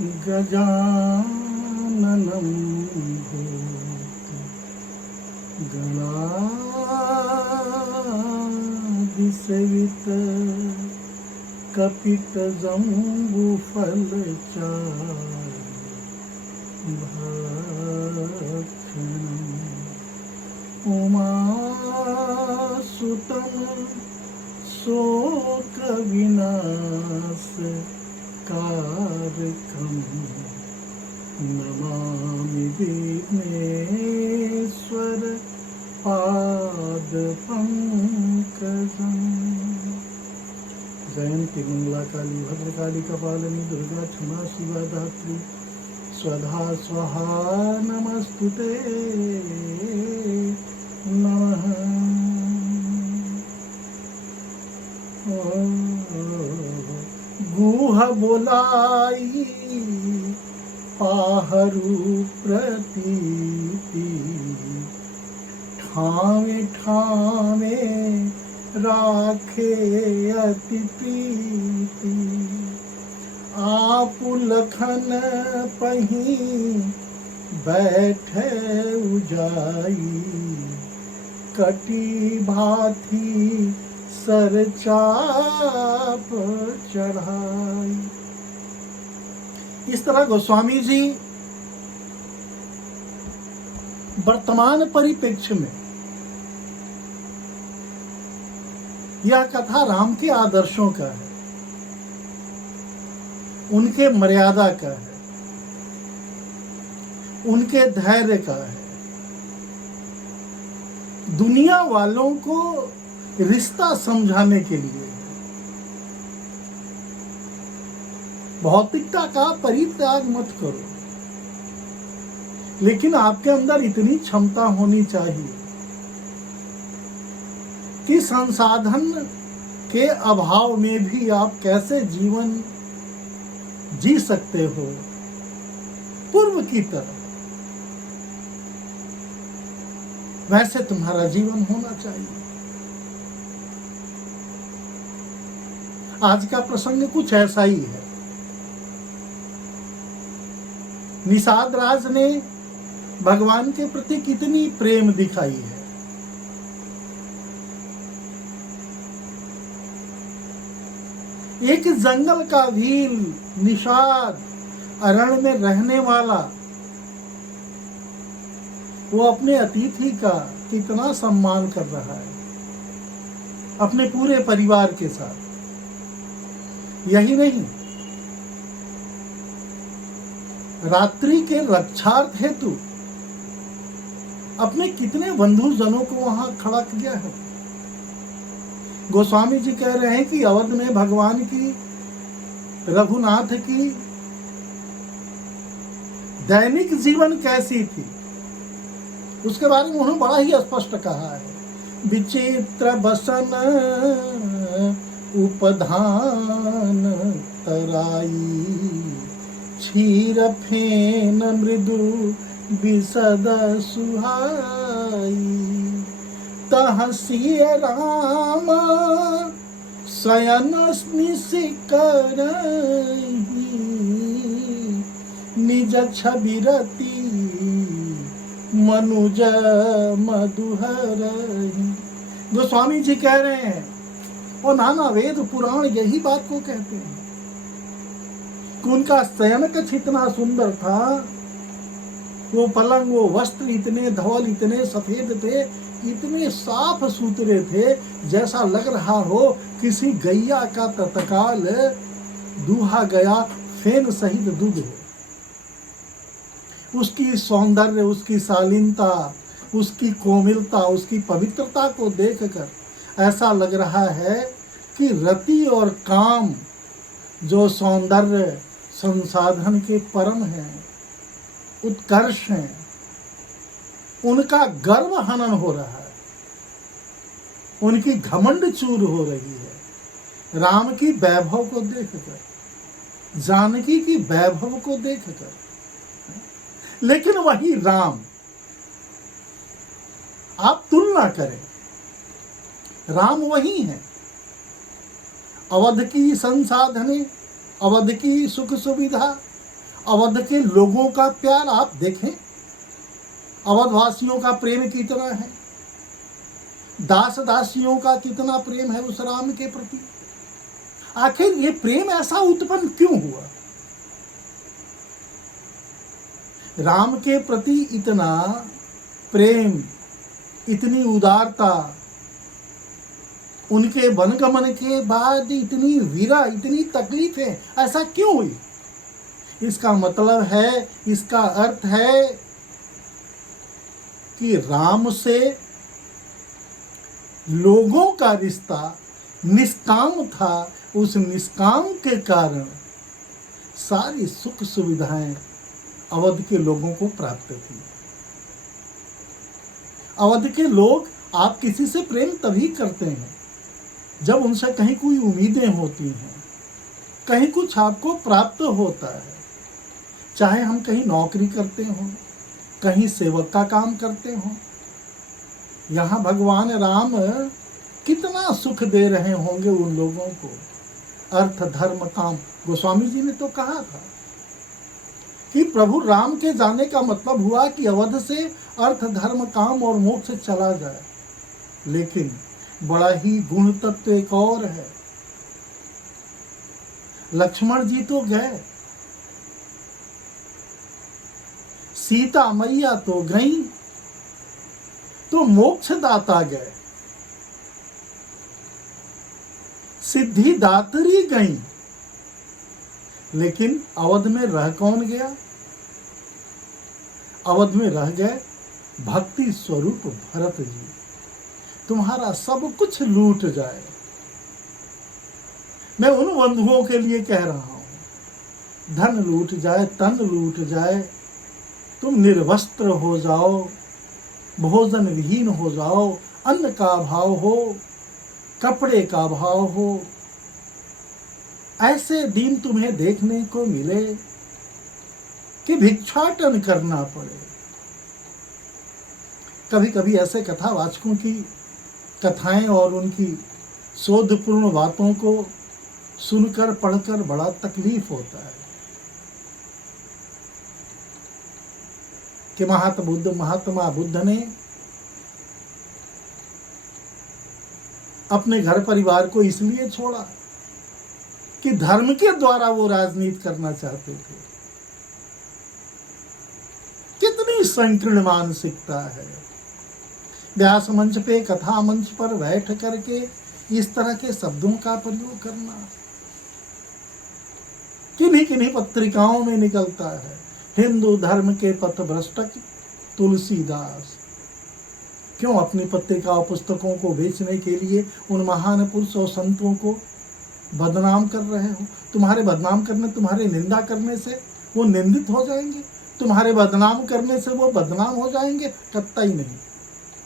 गजाननं भूतगणादिसेवित कपितजम्बुफलचारुभक्षणम् उमासुतं शोकविनाशकारकं नमामि विघ्नेश्वर पादपङ्कजम्। जयंती मंगला काली भद्रकाली कपालिनी दुर्गा क्षमा शिवा धात्री स्वधा स्वाहा नमस्तुते नमः। गुह बोलाई पाहरू प्रतीति ठावे ठावे राखे अति प्रीति आप लखन पही बैठे उजाई कटी भाथी सर चाप चढ़ाई। इस तरह गोस्वामी जी वर्तमान परिप्रेक्ष्य में यह कथा राम के आदर्शों का है, उनके मर्यादा का है, उनके धैर्य का है। दुनिया वालों को रिश्ता समझाने के लिए भौतिकता का परित्याग मत करो, लेकिन आपके अंदर इतनी क्षमता होनी चाहिए कि संसाधन के अभाव में भी आप कैसे जीवन जी सकते हो पूर्व की तरह, वैसे तुम्हारा जीवन होना चाहिए। आज का प्रसंग कुछ ऐसा ही है। निषाद राज ने भगवान के प्रति कितनी प्रेम दिखाई है। एक जंगल का भील निषाद अरण्य में रहने वाला वो अपने अतिथि का कितना सम्मान कर रहा है अपने पूरे परिवार के साथ। यही नहीं, रात्रि के रक्षार्थ हेतु अपने कितने बंधु जनों को वहां खड़ा किया है। गोस्वामी जी कह रहे हैं कि अवध में भगवान की, रघुनाथ की दैनिक जीवन कैसी थी उसके बारे में उन्होंने बड़ा ही स्पष्ट कहा है। विचित्र बसन उपधान तराई क्षीर फेन मृदु विशद सुहाई तह सिय राम शयन करहि निज छबिरति मनुज मधुहरहि। गोस्वामी जी कह रहे हैं और नाना वेद पुराण यही बात को कहते हैं कि उनका शयन कक्ष इतना सुंदर था, वो पलंग, वो वस्त्र इतने धवल, इतने सफेद थे, इतने साफ सुथरे थे, जैसा लग रहा हो किसी गैया का तत्काल दूहा गया फेन सहित दूध हो। उसकी सौंदर्य, उसकी शालीनता, उसकी कोमलता, उसकी पवित्रता को देखकर ऐसा लग रहा है कि रति और काम जो सौंदर्य संसाधन के परम हैं, उत्कर्ष हैं, उनका गर्व हनन हो रहा है, उनकी घमंड चूर हो रही है। राम की वैभव को देखकर, जानकी की वैभव को देखकर। लेकिन वही राम, आप तुलना करें, राम वही है। अवध की संसाधने, अवध की सुख सुविधा, अवध के लोगों का प्यार आप देखें, अवधवासियों का प्रेम कितना है, दास दासियों का कितना प्रेम है उस राम के प्रति। आखिर ये प्रेम ऐसा उत्पन्न क्यों हुआ? राम के प्रति इतना प्रेम, इतनी उदारता, उनके वनगमन के बाद इतनी वीरा, इतनी तकलीफें, ऐसा क्यों हुई? इसका मतलब है, इसका अर्थ है कि राम से लोगों का रिश्ता निष्काम था। उस निष्काम के कारण सारी सुख सुविधाएं अवध के लोगों को प्राप्त थी। अवध के लोग, आप किसी से प्रेम तभी करते हैं जब उनसे कहीं कोई उम्मीदें होती हैं, कहीं कुछ आपको प्राप्त होता है। चाहे हम कहीं नौकरी करते हों, कहीं सेवक का काम करते हों, यहाँ भगवान राम कितना सुख दे रहे होंगे उन लोगों को। अर्थ धर्म काम, गोस्वामी जी ने तो कहा था कि प्रभु राम के जाने का मतलब हुआ कि अवध से अर्थ धर्म काम और मोक्ष चला जाए। लेकिन बड़ा ही गुण तत्व एक और है। लक्ष्मण जी तो गए, सीता मैया तो गई, तो मोक्षदाता गए, सिद्धिदात्री गई, लेकिन अवध में रह कौन गया? अवध में रह गए भक्ति स्वरूप भरत जी। तुम्हारा सब कुछ लूट जाए, मैं उन बंधुओं के लिए कह रहा हूं, धन लूट जाए, तन लूट जाए, तुम निर्वस्त्र हो जाओ, भोजन विहीन हो जाओ, अन्न का अभाव हो, कपड़े का अभाव हो, ऐसे दिन तुम्हें देखने को मिले कि भिक्षाटन करना पड़े। कभी कभी ऐसे कथावाचकों की कथाएं और उनकी शोधपूर्ण बातों को सुनकर पढ़कर बड़ा तकलीफ होता है कि महात्मा बुद्ध ने अपने घर परिवार को इसलिए छोड़ा कि धर्म के द्वारा वो राजनीति करना चाहते थे। कितनी संकीर्ण मानसिकता है। व्यास मंच पे, कथा मंच पर बैठ करके इस तरह के शब्दों का प्रयोग करना किन्हीं किन्हीं पत्रिकाओं में निकलता है। हिंदू धर्म के पथभ्रष्ट तुलसीदास। क्यों अपनी पत्रिका और पुस्तकों को बेचने के लिए उन महान पुरुष और संतों को बदनाम कर रहे हो? तुम्हारे बदनाम करने, तुम्हारे निंदा करने से वो निंदित हो जाएंगे? तुम्हारे बदनाम करने से वो बदनाम हो जाएंगे? कतई नहीं।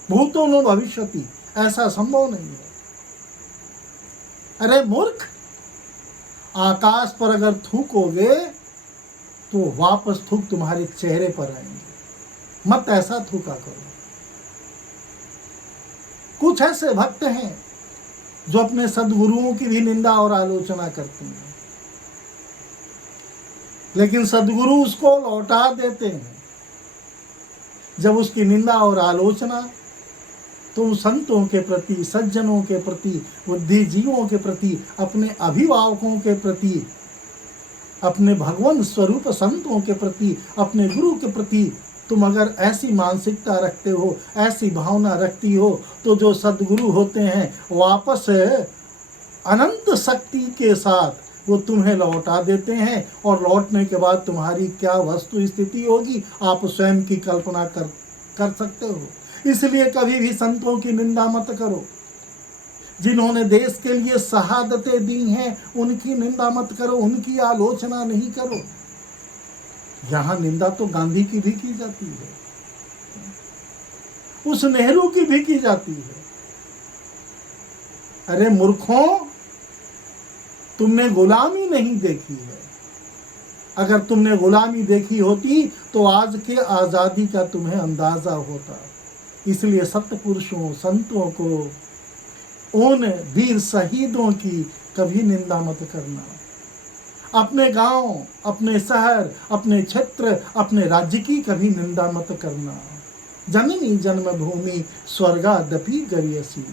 भूतो न भविष्यति, ऐसा संभव नहीं है। अरे मूर्ख, आकाश पर अगर थूकोगे तो वापस थूक तुम्हारे चेहरे पर आएंगे। मत ऐसा थूका करो। कुछ ऐसे भक्त हैं जो अपने सद्गुरुओं की भी निंदा और आलोचना करते हैं, लेकिन सद्गुरु उसको लौटा देते हैं। जब उसकी निंदा और आलोचना तुम संतों के प्रति, सज्जनों के प्रति, बुद्धिजीवों के प्रति, अपने अभिभावकों के प्रति, अपने भगवान स्वरूप संतों के प्रति, अपने गुरु के प्रति तुम अगर ऐसी मानसिकता रखते हो, ऐसी भावना रखती हो, तो जो सद्गुरु होते हैं वापस अनंत शक्ति के साथ वो तुम्हें लौटा देते हैं। और लौटने के बाद तुम्हारी क्या वस्तु स्थिति होगी आप स्वयं की कल्पना कर सकते हो। इसलिए कभी भी संतों की निंदा मत करो। जिन्होंने देश के लिए शहादतें दी हैं उनकी निंदा मत करो, उनकी आलोचना नहीं करो। यहां निंदा तो गांधी की भी की जाती है, उस नेहरू की भी की जाती है। अरे मूर्खों, तुमने गुलामी नहीं देखी है। अगर तुमने गुलामी देखी होती तो आज के आजादी का तुम्हें अंदाजा होता। इसलिए सत्पुरुषों, संतों को, उन वीर शहीदों की कभी निंदा मत करना। अपने गांव, अपने शहर, अपने क्षेत्र, अपने राज्य की कभी निंदा मत करना। जननी जन्मभूमि स्वर्गादपि गरीयसी।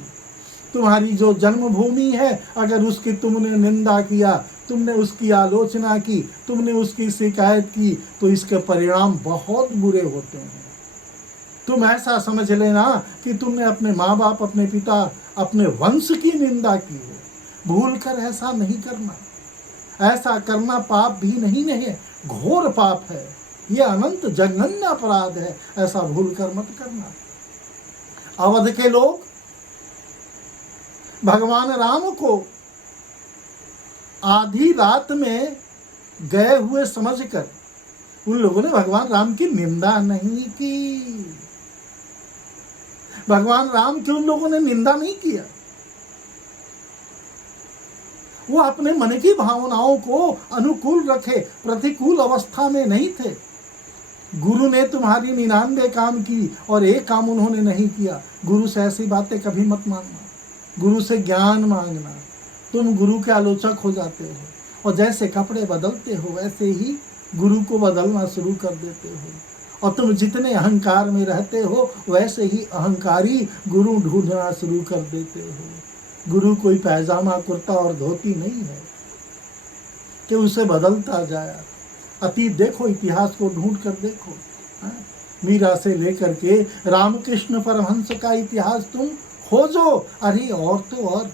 तुम्हारी जो जन्मभूमि है, अगर उसकी तुमने निंदा किया, तुमने उसकी आलोचना की, तुमने उसकी शिकायत की, तो इसके परिणाम बहुत बुरे होते हैं। तुम ऐसा समझ लेना कि तुमने अपने माँ बाप, अपने पिता, अपने वंश की निंदा की है। भूल कर ऐसा नहीं करना। ऐसा करना पाप भी नहीं है, घोर पाप है, यह अनंत जघन्य अपराध है। ऐसा भूल कर मत करना। अवध के लोग भगवान राम को आधी रात में गए हुए समझकर उन लोगों ने भगवान राम की निंदा नहीं की। भगवान राम की उन लोगों ने निंदा नहीं किया। वो अपने मन की भावनाओं को अनुकूल रखे, प्रतिकूल अवस्था में नहीं थे। गुरु ने तुम्हारी 99 काम की और एक काम उन्होंने नहीं किया। गुरु से ऐसी बातें कभी मत मांगना। गुरु से ज्ञान मांगना। तुम गुरु के आलोचक हो जाते हो, और जैसे कपड़े बदलते हो वैसे ही गुरु को बदलना शुरू कर देते हो। और तुम जितने अहंकार में रहते हो वैसे ही अहंकारी गुरु ढूंढना शुरू कर देते हो। गुरु कोई पैजामा, कुर्ता और धोती नहीं है कि उसे बदलता जाए। अतीत देखो, इतिहास को ढूंढ कर देखो। मीरा से लेकर के रामकृष्ण परमहंस का इतिहास तुम खोजो। अरे और तो और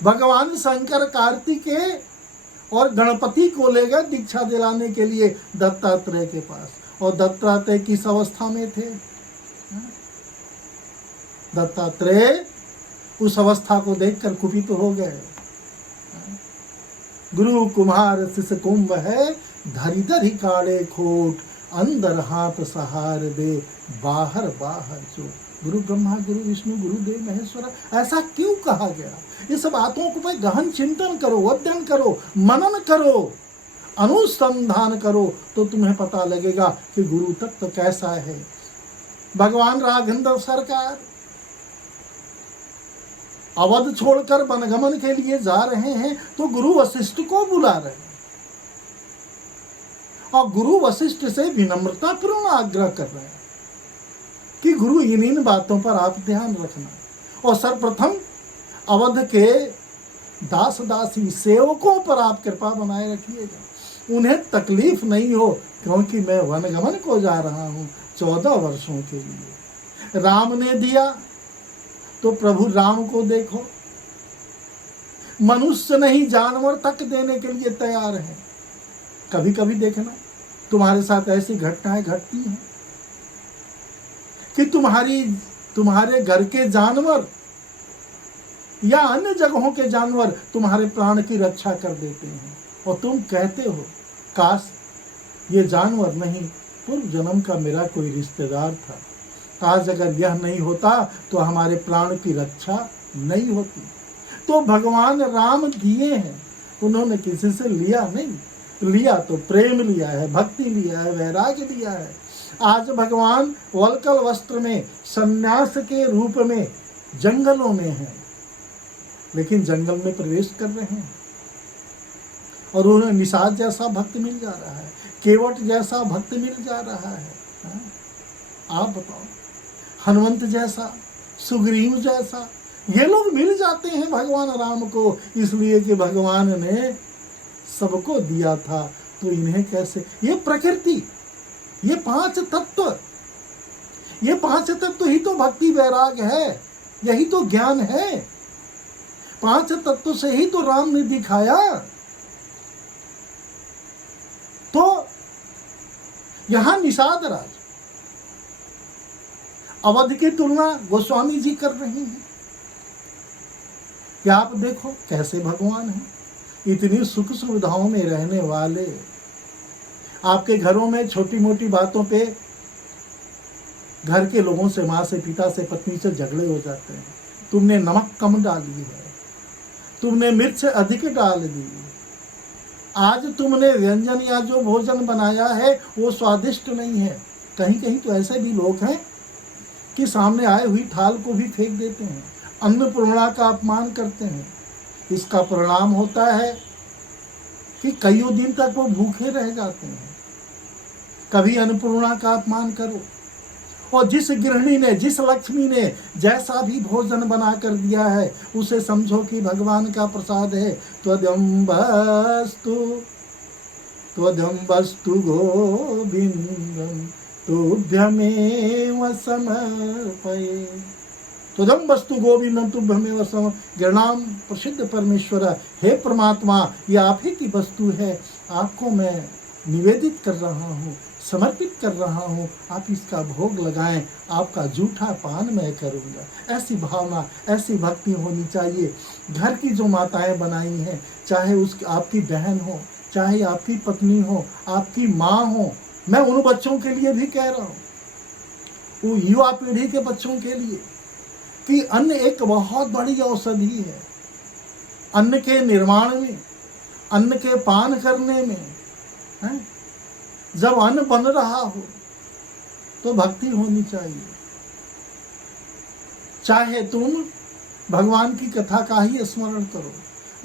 भगवान शंकर कार्तिकेय और गणपति को ले गए दीक्षा दिलाने के लिए दत्तात्रेय के पास, और दत्तात्रेय किस अवस्था में थे? दत्तात्रेय उस अवस्था को देखकर कुपित हो गए। गुरु कुम्हार शिष्य कुंभ है, धरी धरी काले खोट, अंदर हाथ सहार दे, बाहर बाहर जो। गुरु ब्रह्मा, गुरु विष्णु, गुरुदेव महेश्वर, ऐसा क्यों कहा गया? इस बातों को भाई गहन चिंतन करो, अध्ययन करो, मनन करो, अनुसंधान करो, तो तुम्हें पता लगेगा कि गुरु तत्व कैसा है। भगवान राघवेंद्र सरकार अवध छोड़कर वनगमन के लिए जा रहे हैं, तो गुरु वशिष्ठ को बुला रहे हैं और गुरु वशिष्ठ से विनम्रतापूर्ण आग्रह कर रहे हैं कि गुरु इन बातों पर आप ध्यान रखना, और सर्वप्रथम अवध के दास दासी सेवकों पर आप कृपा बनाए रखिएगा। उन्हें तकलीफ नहीं हो, क्योंकि मैं वनगमन को जा रहा हूँ 14 वर्षों के लिए। राम ने दिया तो प्रभु राम को देखो, मनुष्य नहीं जानवर तक देने के लिए तैयार है। कभी कभी देखना तुम्हारे साथ ऐसी घटनाएं घटती हैं कि तुम्हारे घर के जानवर या अन्य जगहों के जानवर तुम्हारे प्राण की रक्षा कर देते हैं, और तुम कहते हो काश ये जानवर नहीं, पूर्व जन्म का मेरा कोई रिश्तेदार था। आज अगर यह नहीं होता तो हमारे प्राण की रक्षा नहीं होती। तो भगवान राम दिए हैं, उन्होंने किसी से लिया नहीं। लिया तो प्रेम लिया है, भक्ति लिया है, वैराग्य लिया है। आज भगवान वल्कल वस्त्र में सन्यास के रूप में जंगलों में हैं, लेकिन जंगल में प्रवेश कर रहे हैं, और उन्हें निषाद जैसा भक्त मिल जा रहा है, केवट जैसा भक्त मिल जा रहा है। आप बताओ, हनुमंत जैसा, सुग्रीव जैसा, ये लोग मिल जाते हैं भगवान राम को, इसलिए कि भगवान ने सबको दिया था, तो इन्हें कैसे? ये प्रकृति, ये 5 तत्व, ये 5 तत्व ही तो भक्ति वैराग है, यही तो ज्ञान है। 5 तत्व से ही तो राम ने दिखाया। तो यहां निषाद राज अवध की तुलना गोस्वामी जी कर रहे हैं कि आप देखो कैसे भगवान हैं, इतनी सुख सुविधाओं में रहने वाले। आपके घरों में छोटी मोटी बातों पे घर के लोगों से, माँ से, पिता से, पत्नी से झगड़े हो जाते हैं। तुमने नमक कम डाली है, तुमने मिर्च अधिक डाल दी, आज तुमने व्यंजन या जो भोजन बनाया है वो स्वादिष्ट नहीं है। कहीं कहीं तो ऐसे भी लोग हैं कि सामने आए हुई थाल को भी फेंक देते हैं, अन्नपूर्णा का अपमान करते हैं। इसका परिणाम होता है कि कईयों दिन तक वो भूखे रह जाते हैं। कभी अन्नपूर्णा का अपमान करो, और जिस गृहिणी ने, जिस लक्ष्मी ने जैसा भी भोजन बना कर दिया है उसे समझो कि भगवान का प्रसाद है। त्वदम्बस्तु गोविंदम तुभ्यमेव समर्पये। त्वदम्बस्तु गोविंदम तुभ्यमेव समर्पये। गृणाम प्रसिद्ध परमेश्वर, हे परमात्मा, ये आप ही की वस्तु है, आपको मैं निवेदित कर रहा हूँ, समर्पित कर रहा हूँ, आप इसका भोग लगाएं, आपका जूठा पान मैं करूँगा। ऐसी भावना, ऐसी भक्ति होनी चाहिए। घर की जो माताएं बनाई हैं, चाहे उसकी आपकी बहन हो, चाहे आपकी पत्नी हो, आपकी माँ हो, मैं उन बच्चों के लिए भी कह रहा हूँ, वो युवा पीढ़ी के बच्चों के लिए, कि अन्न एक बहुत बड़ी औषधि है। अन्न के निर्माण में, अन्न के पान करने में, है? जब अन्न बन रहा हो तो भक्ति होनी चाहिए। चाहे तुम भगवान की कथा का ही स्मरण करो,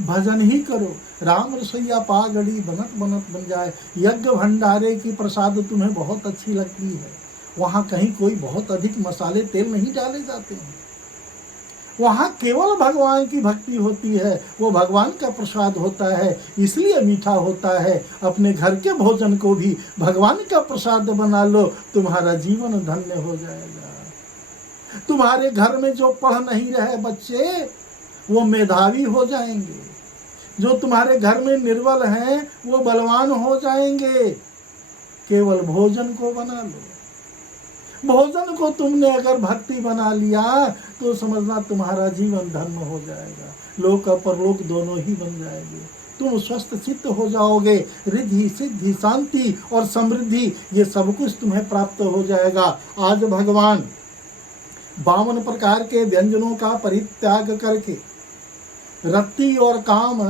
भजन ही करो, राम रसोईया पागड़ी बनत बनत बन जाए। यज्ञ भंडारे की प्रसाद तुम्हें बहुत अच्छी लगती है, वहाँ कहीं कोई बहुत अधिक मसाले तेल नहीं डाले जाते हैं, वहाँ केवल भगवान की भक्ति होती है, वो भगवान का प्रसाद होता है, इसलिए मीठा होता है। अपने घर के भोजन को भी भगवान का प्रसाद बना लो, तुम्हारा जीवन धन्य हो जाएगा। तुम्हारे घर में जो पढ़ नहीं रहे बच्चे, वो मेधावी हो जाएंगे। जो तुम्हारे घर में निर्बल हैं, वो बलवान हो जाएंगे। केवल भोजन को बना लो। भोजन को तुमने अगर भक्ति बना लिया तो समझना तुम्हारा जीवन धन्य हो जाएगा, लोक और परलोक दोनों ही बन जाएंगे। तुम स्वस्थ चित्त हो जाओगे, रिद्धि सिद्धि शांति और समृद्धि ये सब कुछ तुम्हें प्राप्त हो जाएगा। आज भगवान 52 प्रकार के व्यंजनों का परित्याग करके रति और काम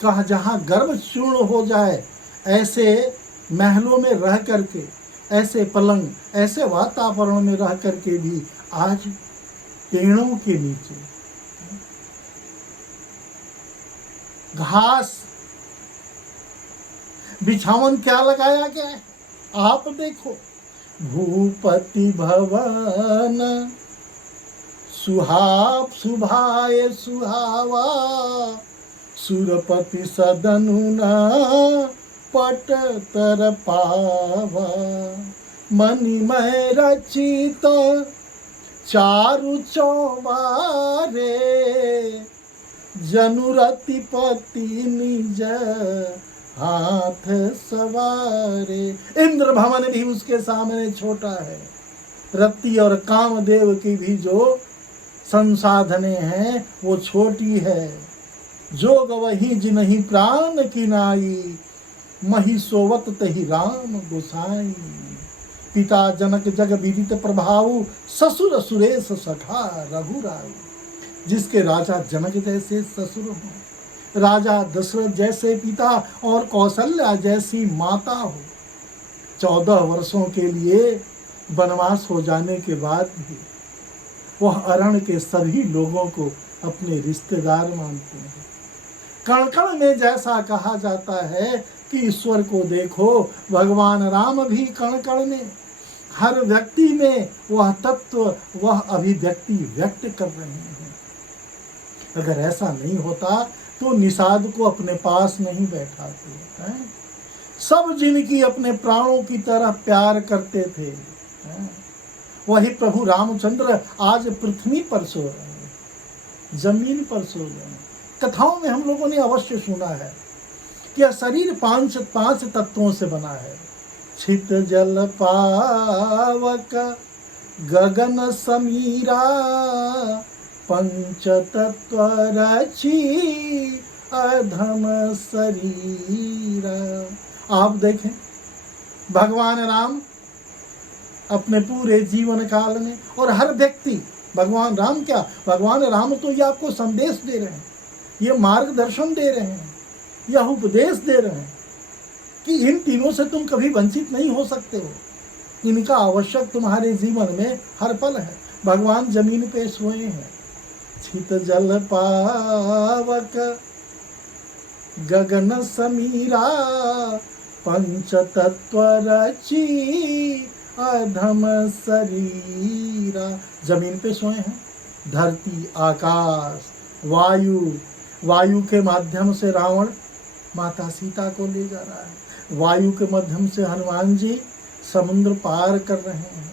का जहाँ गर्भ चूर्ण हो जाए, ऐसे महलों में रह करके, ऐसे पलंग, ऐसे वातावरण में रह करके भी आज पेड़ों के नीचे घास बिछावन क्या लगाया गया है, आप देखो। भूपति भवन सुभाए सुहावा, सुरपति सदनुना पट तर पावा। मणिमय रचित चारु चौबारे, जनुरति पति निज हाथ सवारे। इंद्र भवन भी उसके सामने छोटा है। रति और कामदेव की भी जो संसाधने हैं वो छोटी है। जोग वही जिनहि प्राण की नाई, मही सोवत तही राम गोसाई। पिता जनक जग विदित प्रभाव, ससुर सुरेश सखा रघुराई। जिसके राजा जनक जैसे ससुर हो, राजा दशरथ जैसे पिता और कौशल्या जैसी माता हो। 14 वर्षों के लिए वनवास हो जाने के बाद भी वह अरण्य के सभी लोगों को अपने रिश्तेदार मानते हैं। कण कण में जैसा कहा जाता है कि ईश्वर को देखो, भगवान राम भी कण कण में, हर व्यक्ति में वह तत्व, वह अभिव्यक्ति व्यक्त कर रहे हैं। अगर ऐसा नहीं होता तो निषाद को अपने पास नहीं बैठाते हैं। सब जिनकी अपने प्राणों की तरह प्यार करते थे, वही प्रभु रामचंद्र आज पृथ्वी पर सो रहे हैं, जमीन पर सो रहे हैं। कथाओं में हम लोगों ने अवश्य सुना है कि यह शरीर पांच तत्वों से बना है। छित जल पावक गगन समीरा, पंच तत्व रची अधम शरीरा। आप देखें भगवान राम अपने पूरे जीवन काल में, और हर व्यक्ति, भगवान राम क्या, भगवान राम तो ये आपको संदेश दे रहे हैं, ये मार्गदर्शन दे रहे हैं, यह उपदेश दे रहे हैं कि इन तीनों से तुम कभी वंचित नहीं हो सकते हो। इनका आवश्यक तुम्हारे जीवन में हर पल है। भगवान जमीन पे सोए हैं। छित जल पावक गगन समीरा, पंच तत्व रची अधम शरीरा। जमीन पे सोए हैं, धरती, आकाश, वायु, वायु के माध्यम से रावण माता सीता को ले जा रहा है, वायु के माध्यम से हनुमान जी समुद्र पार कर रहे हैं।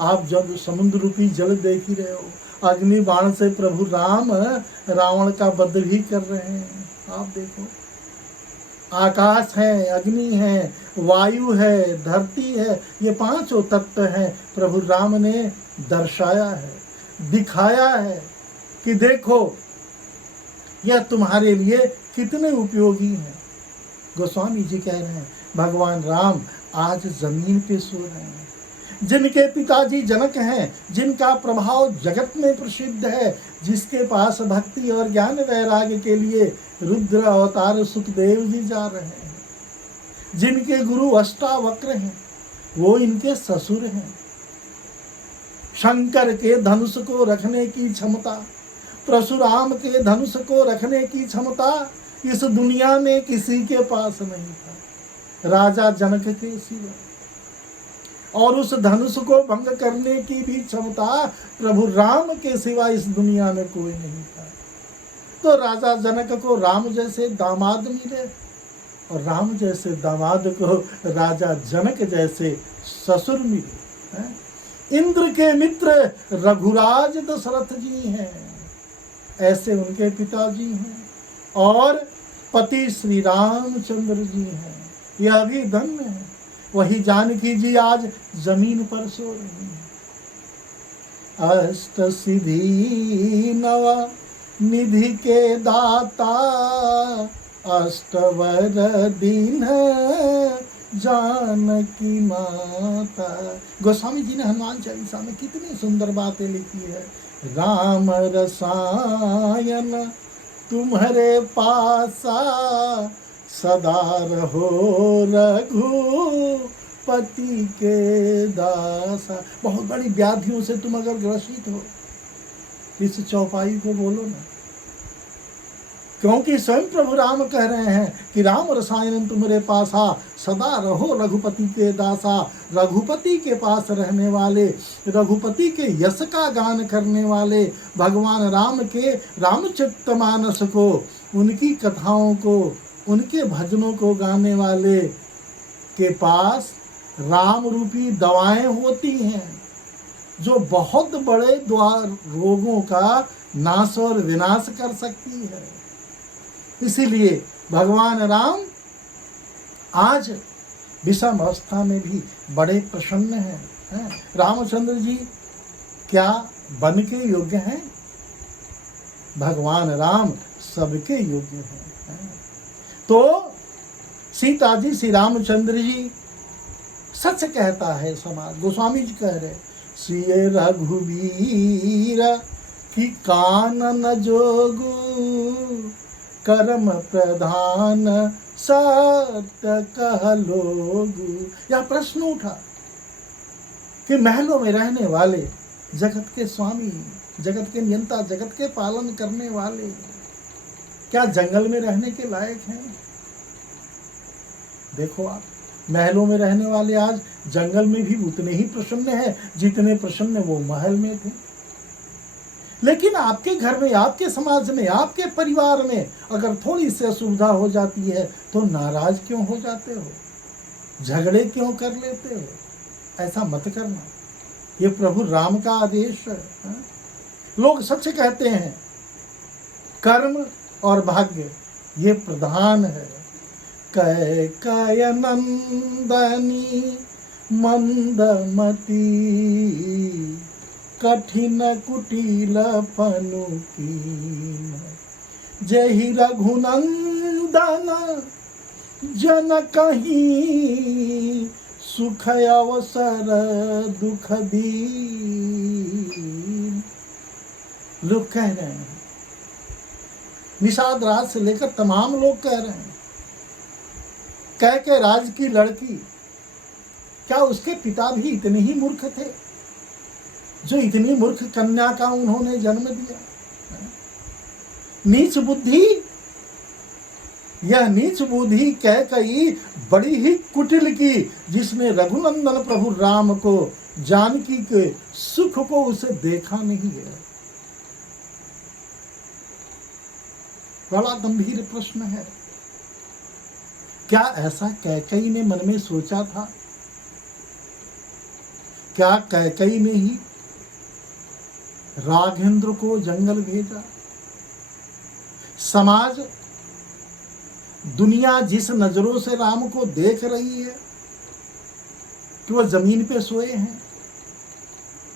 आप जब समुद्र रूपी जल देख ही रहे हो, अग्नि बाण से प्रभु राम रावण का वध भी कर रहे हैं। आप देखो, आकाश है, अग्नि है, वायु है, धरती है, ये पांचों तत्व हैं प्रभु राम ने दर्शाया है, दिखाया है कि देखो यह तुम्हारे लिए कितने उपयोगी हैं। गोस्वामी जी कह रहे हैं भगवान राम आज जमीन पे सो रहे हैं, जिनके पिताजी जनक हैं, जिनका प्रभाव जगत में प्रसिद्ध है, जिसके पास भक्ति और ज्ञान वैराग्य के लिए रुद्र अवतार सुखदेव जी जा रहे हैं, जिनके गुरु अष्टावक्र हैं, वो इनके ससुर हैं। शंकर के धनुष को रखने की क्षमता, परशुराम के धनुष को रखने की क्षमता इस दुनिया में किसी के पास नहीं था, राजा जनक के सिवा। और उस धनुष को भंग करने की भी क्षमता प्रभु राम के सिवा इस दुनिया में कोई नहीं था। तो राजा जनक को राम जैसे दामाद मिले, और राम जैसे दामाद को राजा जनक जैसे ससुर मिले। इंद्र के मित्र रघुराज दशरथ जी हैं, ऐसे उनके पिताजी हैं, और पति श्री रामचंद्र जी हैं। यह भी धन्य है। वही जानकी जी आज जमीन पर सो रही हैं। अष्ट सिद्धि नव निधि के दाता, अष्टवर दीन जानकी माता। गोस्वामी जी ने हनुमान चालीसा में कितनी सुंदर बातें लिखी है। राम रसायन तुम्हारे पासा, सदा रहो रघुपति के दासा। बहुत बड़ी व्याधियों से तुम अगर ग्रसित हो, इस चौपाई को बोलो ना, क्योंकि स्वयं प्रभु राम कह रहे हैं कि राम रसायन तुम्हारे पासा, सदा रहो रघुपति के दासा। रघुपति के पास रहने वाले, रघुपति के यश का गान करने वाले, भगवान राम के रामचरितमानस को, उनकी कथाओं को, उनके भजनों को गाने वाले के पास राम रूपी दवाएं होती हैं, जो बहुत बड़े रोगों का नाश और विनाश कर सकती है। इसीलिए भगवान राम आज विषम अवस्था में भी बड़े प्रसन्न हैं। रामचंद्र जी क्या बन के योग्य हैं? भगवान राम सबके योग्य हैं। तो सीता जी, श्री रामचंद्र जी, सच कहता है समाज। गोस्वामी जी कह रहे, सिए रघुवीर की कानन जोगु, कर्म प्रधान सत्य कह लोगु। यह प्रश्न उठा कि महलों में रहने वाले, जगत के स्वामी, जगत के नियंता, जगत के पालन करने वाले, क्या जंगल में रहने के लायक हैं? देखो आप, महलों में रहने वाले आज जंगल में भी उतने ही प्रसन्न हैं जितने प्रसन्न वो महल में थे। लेकिन आपके घर में, आपके समाज में, आपके परिवार में अगर थोड़ी सी असुविधा हो जाती है तो नाराज क्यों हो जाते हो? झगड़े क्यों कर लेते हो? ऐसा मत करना। ये प्रभु राम का आदेश है। लोग सच कहते हैं, कर्म और भाग्य ये प्रधान है। कैकेयी नंदनी मंदमती, कठिन कुटिल पनुकीन, जहि रघुनंदन जन कहीं, सुख अवसर दुख दीन। लोग कह रहे हैं, निषाद राज से लेकर तमाम लोग कह रहे हैं, कैके राज की लड़की, क्या उसके पिता भी इतने ही मूर्ख थे जो इतनी मूर्ख कन्या का उन्होंने जन्म दिया? नीच बुद्धि यह नीच बुद्धि कैकई बड़ी ही कुटिल की, जिसने रघुनंदन प्रभु राम को जानकी के सुख को उसे देखा नहीं है। बड़ा गंभीर प्रश्न है। क्या ऐसा कैकई ने मन में सोचा था? क्या कैकई ने ही राघेंद्र को जंगल भेजा? समाज, दुनिया जिस नजरों से राम को देख रही है कि वह जमीन पे सोए हैं,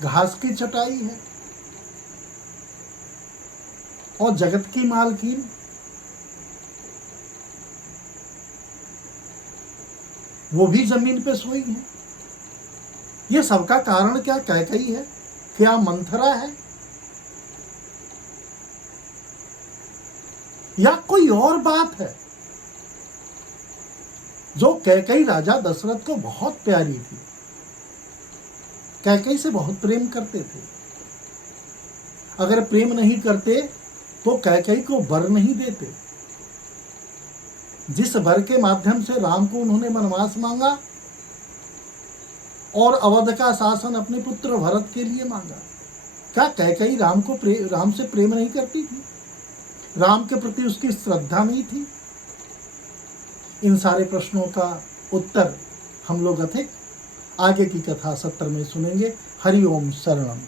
घास की चटाई है, और जगत की मालकिन वो भी जमीन पे सोई है। ये सबका कारण क्या कैकई है? क्या मंथरा है? या कोई और बात है जो कैकई राजा दशरथ को बहुत प्यारी थी, कैकई से बहुत प्रेम करते थे। अगर प्रेम नहीं करते तो कैकई को वर नहीं देते। जिस वर के माध्यम से राम को उन्होंने वनवास मांगा और अवध का शासन अपने पुत्र भरत के लिए मांगा, क्या कैकई राम से प्रेम नहीं करती थी? राम के प्रति उसकी श्रद्धा नहीं थी? इन सारे प्रश्नों का उत्तर हम लोग अधिक आगे की कथा सत्र में सुनेंगे। हरि ओम शरणम।